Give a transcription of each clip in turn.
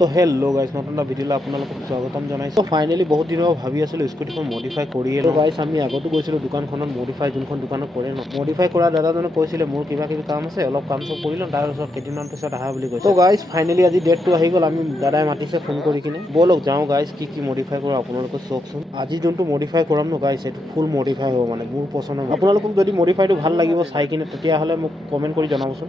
তো hello guys নতুন এটা ভিডিঅ'লৈ আপোনালোকক স্বাগতম জনাইছোঁ। ফাইনেলি বহুত দিনৰ ভাবি আছিলোঁ স্কুটিখন মডিফাই কৰিয়ে লওঁ। গাইজ আমি আগতো গৈছিলোঁ দোকানখনত মডিফাই যোনখন দোকানত কৰে ন মডিফাই কৰা দাদাজনে কৈছিলে মোৰ কিবা কিবি কাম আছে অলপ কাম চব কৰি লওঁ তাৰপিছত কেইদিনমান পিছত আহা বুলি কৈছে। তো গাইজ ফাইনেলি আজি ডেটটো আহি গ'ল। আমি দাদাই মাতিছে ফোন কৰি কিনে ব'লক যাওঁ গাইজ কি মডিফাই কৰোঁ আপোনালোকে চাওকচোন। আজি যোনটো মডিফাই কৰাম ন গাইজ সেইটো ফুল মডিফাই হ'ব মানে মোৰ পচন্দ। আপোনালোকক যদি মডিফাইটো ভাল লাগিব চাই কিনে তেতিয়াহ'লে মোক কমেণ্ট কৰি জনাবচোন।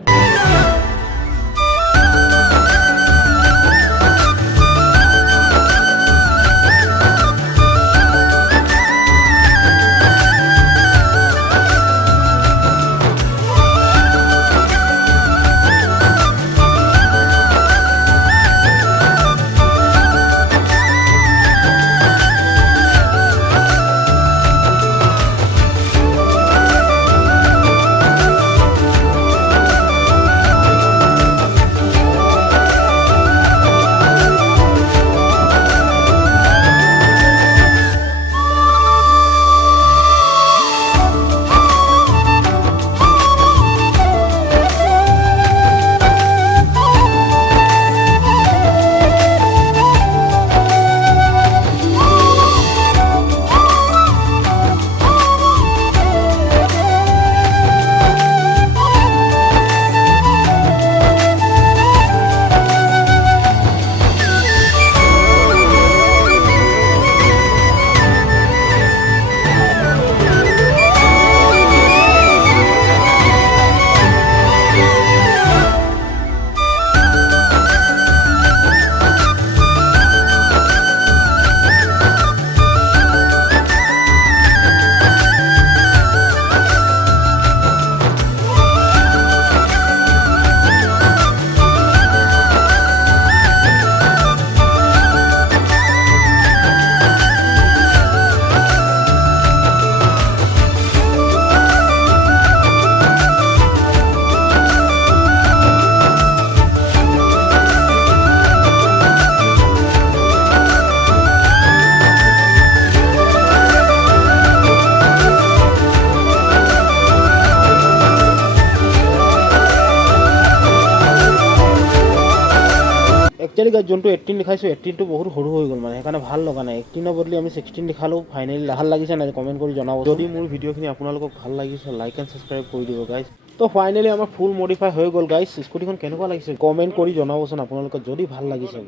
একচুৱেলি গাইজ যোনটো 18 লিখাইছোঁ 18টো বহুত সৰু হৈ গ'ল মানে সেইকাৰণে ভাল লগা নাই। 18ৰ বদলি আমি 16 লিখালোঁ। ফাইনেলি ভাল লাগিছে নাই কমেণ্ট কৰি জনাব। যদি মোৰ ভিডিঅ'খিনি আপোনালোকক ভাল লাগিছে লাইক এণ্ড ছাবস্ক্ৰাইব কৰি দিব গাইজ। তো ফাইনেলি আমাৰ ফুল মডিফাই হৈ গ'ল গাইজ। স্কুটিখন কেনেকুৱা লাগিছে কমেণ্ট কৰি জনাবচোন আপোনালোকক যদি ভাল লাগিছে।